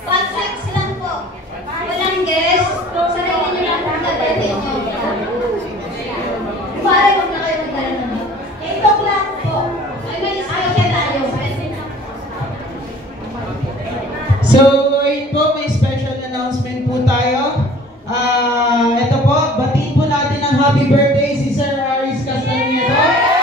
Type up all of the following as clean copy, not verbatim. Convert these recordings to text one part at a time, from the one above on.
Part 6 lang po. Walang guest. Sarili nyo lang kung dadalhin nyo. Pare, huwag na kayo magdala naman. 8 o'clock po. Ay, may special tayo. So, ayun po, may special announcement po tayo. Ito po, batiin po natin ang happy birthday si Sir Aris Castañeda.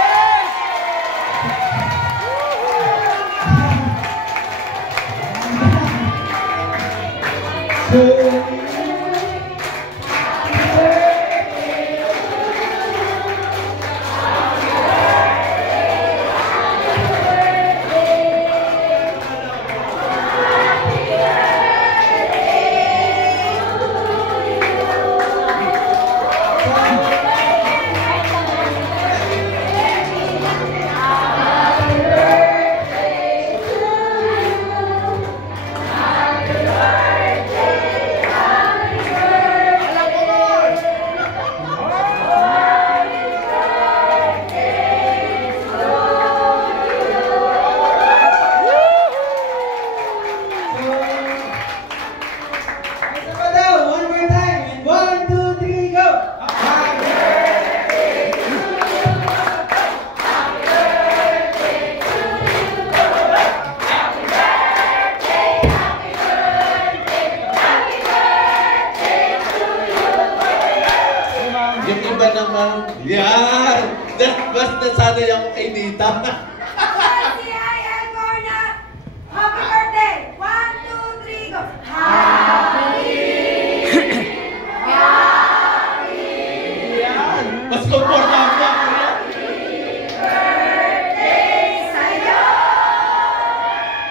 Yung iba naman, yan! Basta sana yung kay Nita. CIL Corner! Happy birthday! 1, 2, 3, go! Happy! Yan! Mas komportable ako yan. Birthday sa'yo!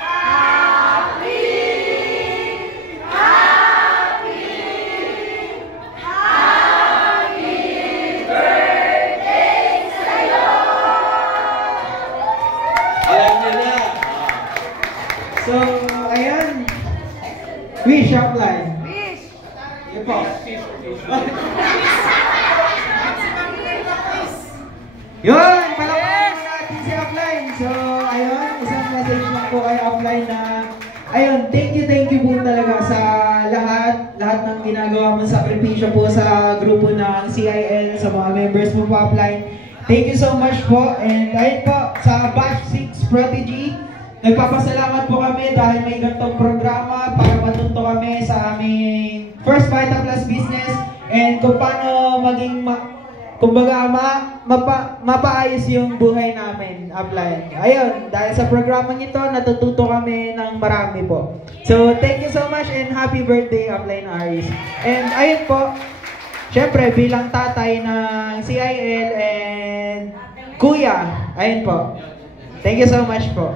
Happy! Happy! Happy birthday sa'yo! Alam niyo na. So, ayan. Wish upline. Wish! Yun po. Yun! Palakpakan natin si upline. So, ayun. Isang message lang po kay upline na ayun, thank you po talaga sa lahat ng ginagawa mong sakripisyo po sa grupo ng CIL, sa mga members mo po upline. Thank you so much po. And ayun po, sa Batch 6 Prodigy, nagpapasalamat po kami dahil may ganitong programa para matuto kami sa aming First Vita Plus business and kung paano maging mapaayos yung buhay namin, upline. Ayun, dahil sa programang ito, natututo kami ng marami po. So, thank you so much and happy birthday, upline Aris. And ayun po, syempre bilang tatay ng CIL and kuya, ayun po. Thank you so much po.